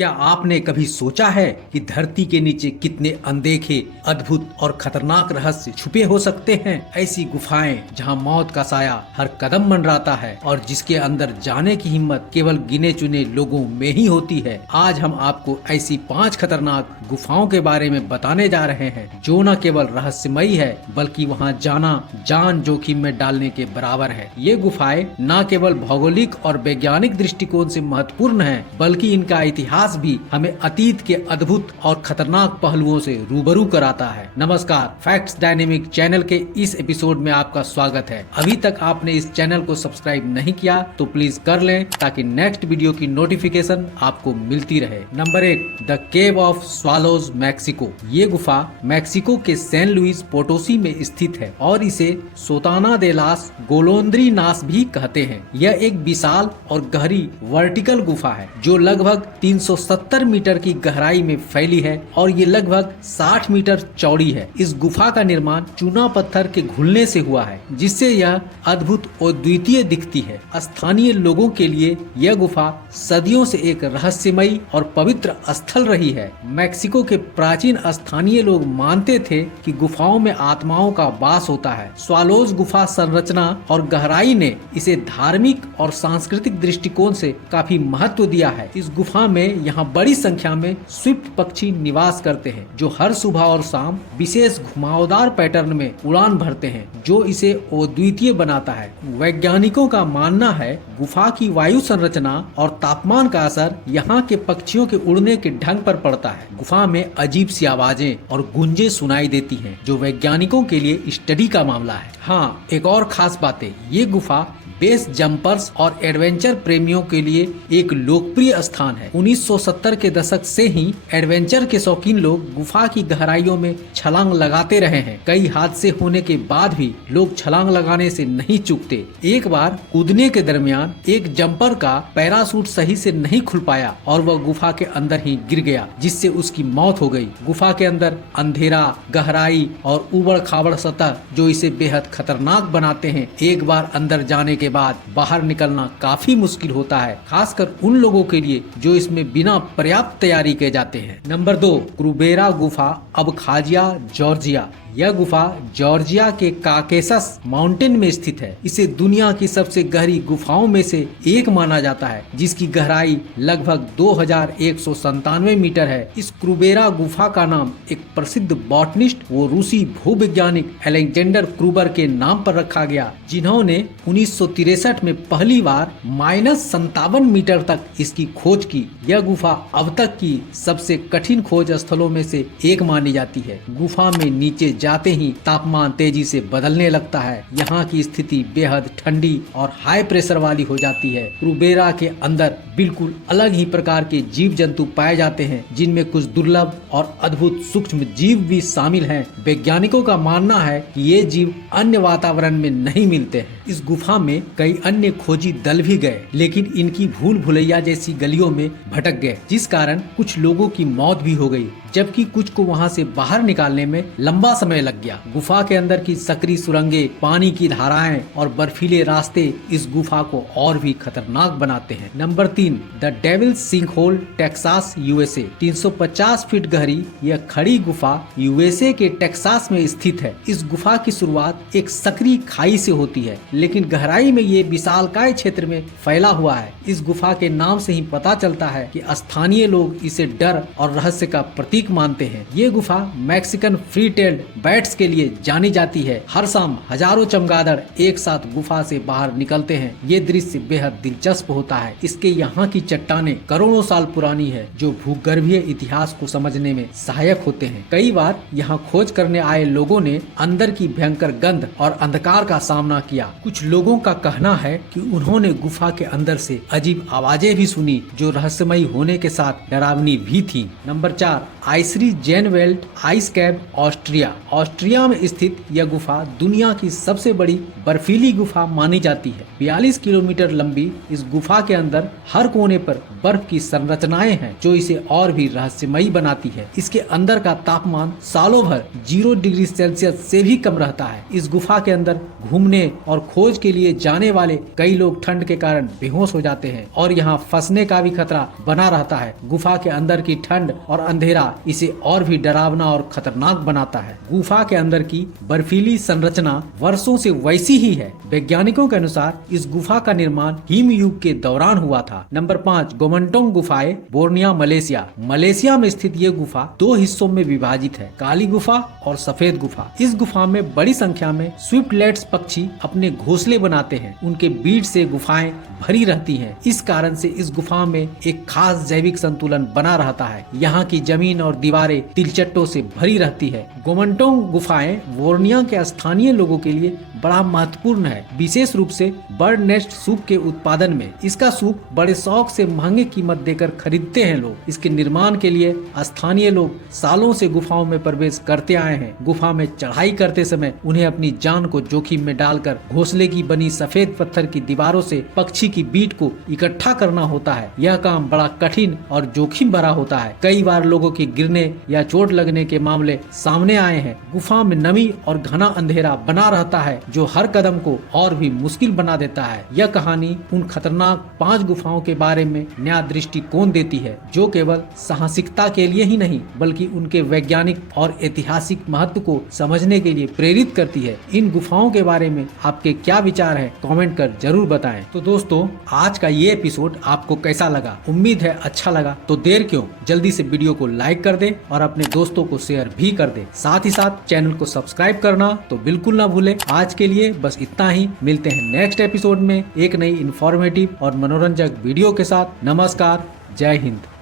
क्या आपने कभी सोचा है कि धरती के नीचे कितने अनदेखे, अद्भुत और खतरनाक रहस्य छुपे हो सकते हैं? ऐसी गुफाएं जहां मौत का साया हर कदम मंडराता है और जिसके अंदर जाने की हिम्मत केवल गिने चुने लोगों में ही होती है। आज हम आपको ऐसी 5 खतरनाक गुफाओं के बारे में बताने जा रहे हैं जो न केवल रहस्यमयी है बल्कि वहां जाना जान जोखिम में डालने के बराबर है। ये गुफाएं न केवल भौगोलिक और वैज्ञानिक दृष्टिकोण से महत्वपूर्ण है बल्कि इनका इतिहास भी हमें अतीत के अद्भुत और खतरनाक पहलुओं से रूबरू कराता है। नमस्कार, फैक्ट्स डायनेमिक चैनल के इस एपिसोड में आपका स्वागत है। अभी तक आपने इस चैनल को सब्सक्राइब नहीं किया तो प्लीज कर लें ताकि नेक्स्ट वीडियो की नोटिफिकेशन आपको मिलती रहे। Number 1, the cave of swallows, Mexico. ये गुफा मैक्सिको के सैन लुइस पोटोसी में स्थित है और इसे सोताना दे लास गोलोंद्रिनास भी कहते हैं। यह एक विशाल और गहरी वर्टिकल गुफा है जो लगभग 370 मीटर की गहराई में फैली है और ये लगभग 60 मीटर चौड़ी है। इस गुफा का निर्माण चूना पत्थर के घुलने से हुआ है जिससे यह अद्भुत और द्वितीय दिखती है। स्थानीय लोगों के लिए यह गुफा सदियों से एक रहस्यमयी और पवित्र स्थल रही है। मैक्सिको के प्राचीन स्थानीय लोग मानते थे कि गुफाओं में आत्माओं का वास होता है। स्वालोज गुफा संरचना और गहराई ने इसे धार्मिक और सांस्कृतिक दृष्टिकोण से काफी महत्व दिया है। इस गुफा में यहाँ बड़ी संख्या में स्विफ्ट पक्षी निवास करते हैं जो हर सुबह और शाम विशेष घुमावदार पैटर्न में उड़ान भरते हैं जो इसे अद्वितीय बनाता है। वैज्ञानिकों का मानना है गुफा की वायु संरचना और तापमान का असर यहाँ के पक्षियों के उड़ने के ढंग पर पड़ता है। गुफा में अजीब सी आवाजें और गूंजें सुनाई देती हैं जो वैज्ञानिकों के लिए स्टडी का मामला है। हाँ, एक और खास बात है, ये गुफा बेस जंपर्स और एडवेंचर प्रेमियों के लिए एक लोकप्रिय स्थान है। 1970 के दशक से ही एडवेंचर के शौकीन लोग गुफा की गहराइयों में छलांग लगाते रहे हैं। कई हादसे होने के बाद भी लोग छलांग लगाने से नहीं चूकते। एक बार कूदने के दरमियान एक जंपर का पैराशूट सही से नहीं खुल पाया और वह गुफा के अंदर ही गिर गया जिससे उसकी मौत हो गई। गुफा के अंदर अंधेरा, गहराई और उबड़ खाबड़ सतह जो इसे बेहद खतरनाक बनाते हैं। एक बार अंदर जाने के बाद बाहर निकलना काफी मुश्किल होता है, खासकर उन लोगों के लिए जो इसमें बिना पर्याप्त तैयारी के जाते हैं। नंबर 2, क्रूबेरा गुफा, अबखाजिया, जॉर्जिया। यह गुफा जॉर्जिया के काकेसस माउंटेन में स्थित है। इसे दुनिया की सबसे गहरी गुफाओं में से एक माना जाता है जिसकी गहराई लगभग 2197 मीटर है। इस क्रूबेरा गुफा का नाम एक प्रसिद्ध बॉटनिस्ट व रूसी भूवैज्ञानिक अलेक्जेंडर क्रूबर के नाम पर रखा गया जिन्होंने 1963 में पहली बार -57 मीटर तक इसकी खोज की। यह गुफा अब तक की सबसे कठिन खोज स्थलों में से एक मानी जाती है। गुफा में नीचे जाते ही तापमान तेजी से बदलने लगता है। यहाँ की स्थिति बेहद ठंडी और हाई प्रेशर वाली हो जाती है। क्रूबेरा के अंदर बिल्कुल अलग ही प्रकार के जीव जंतु पाए जाते हैं जिनमें कुछ दुर्लभ और अद्भुत सूक्ष्म जीव भी शामिल हैं। वैज्ञानिकों का मानना है कि ये जीव अन्य वातावरण में नहीं मिलते हैं। इस गुफा में कई अन्य खोजी दल भी गए लेकिन इनकी भूल भुलैया जैसी गलियों में भटक गए जिस कारण कुछ लोगों की मौत भी हो गई जबकि कुछ को वहां से बाहर निकालने में लंबा समय लग गया। गुफा के अंदर की सकरी सुरंगें, पानी की धाराएं और बर्फीले रास्ते इस गुफा को और भी खतरनाक बनाते हैं। Number 3, the devil's sinkhole, Texas, USA. 350 feet गहरी यह खड़ी गुफा यूएसए के टेक्सास में स्थित है। इस गुफा की शुरुआत एक सकरी खाई से होती है लेकिन गहराई में ये विशालकाय क्षेत्र में फैला हुआ है। इस गुफा के नाम से ही पता चलता है कि स्थानीय लोग इसे डर और रहस्य का प्रतीक मानते हैं। ये गुफा मैक्सिकन फ्री टेल्ड बैट्स के लिए जानी जाती है। हर शाम हजारों चमगादड़ एक साथ गुफा से बाहर निकलते हैं। ये दृश्य बेहद दिलचस्प होता है। इसके यहाँ की चट्टानें करोड़ों साल पुरानी है जो भूगर्भीय इतिहास को समझने में सहायक होते हैं। कई बार यहाँ खोज करने आए लोगों ने अंदर की भयंकर गंध और अंधकार का सामना किया। कुछ लोगों का कहना है कि उन्होंने गुफा के अंदर से अजीब आवाजें भी सुनी जो रहस्यमयी होने के साथ डरावनी भी थी। Number 4, Eisriesenwelt ice cap Austria. Austria में स्थित यह गुफा दुनिया की सबसे बड़ी बर्फीली गुफा मानी जाती है। 42 किलोमीटर लंबी इस गुफा के अंदर हर कोने पर बर्फ की संरचनाएं हैं जो इसे और भी रहस्यमयी बनाती है। इसके अंदर का तापमान सालों भर 0 डिग्री सेल्सियस से भी कम रहता है। इस गुफा के अंदर घूमने और खोज के लिए जाने वाले कई लोग ठंड के कारण बेहोश हो जाते हैं और यहाँ फंसने का भी खतरा बना रहता है। गुफा के अंदर की ठंड और अंधेरा इसे और भी डरावना और खतरनाक बनाता है। गुफा के अंदर की बर्फीली संरचना वर्षों से वैसी ही है। वैज्ञानिकों के अनुसार इस गुफा का निर्माण हिम युग के दौरान हुआ था। नंबर 5, गोमंटोंग गुफाएं, बोर्निया, मलेशिया। मलेशिया में स्थित ये गुफा 2 हिस्सों में विभाजित है, काली गुफा और सफेद गुफा। इस गुफा में बड़ी संख्या में स्विफ्टलेट्स पक्षी अपने घोंसले बनाते हैं। उनके बीज से गुफाएं भरी रहती हैं। इस कारण से इस गुफा में एक खास जैविक संतुलन बना रहता है। यहाँ की जमीन और दीवारें तिलचट्टों से भरी रहती है। गोमंटोंग गुफाएं बोर्निया के स्थानीय लोगों के लिए बड़ा महत्वपूर्ण है, विशेष रूप से बर्ड नेस्ट सूप के उत्पादन में। इसका सूप बड़े शौक से महंगे कीमत देकर खरीदते हैं लोग। इसके निर्माण के लिए स्थानीय लोग सालों से गुफाओं में प्रवेश करते आए हैं। गुफा में चढ़ाई करते समय उन्हें अपनी जान को जोखिम में डालकर घोंसले की बनी सफेद पत्थर की दीवारों से पक्षी की बीट को इकट्ठा करना होता है। यह काम बड़ा कठिन और जोखिम भरा होता है। कई बार लोगों के गिरने या चोट लगने के मामले सामने आए हैं। गुफा में नमी और घना अंधेरा बना रहता है जो हर कदम को और भी मुश्किल बना देता है। यह कहानी उन खतरनाक 5 गुफाओं के बारे में नया दृष्टिकोण देती है जो केवल साहसिकता के लिए ही नहीं बल्कि उनके वैज्ञानिक और ऐतिहासिक महत्व को समझने के लिए प्रेरित करती है। इन गुफाओं के बारे में आपके क्या विचार है, कमेंट कर जरूर बताएं। तो दोस्तों, आज का ये एपिसोड आपको कैसा लगा? उम्मीद है अच्छा लगा। तो देर क्यों, जल्दी से वीडियो को लाइक कर दे और अपने दोस्तों को शेयर भी कर दे। साथ ही साथ चैनल को सब्सक्राइब करना तो बिल्कुल ना भूले। आज के लिए बस इतना ही। मिलते हैं नेक्स्ट एपिसोड में एक नई इंफॉर्मेटिव और मनोरंजक वीडियो के साथ। नमस्कार, जय हिंद।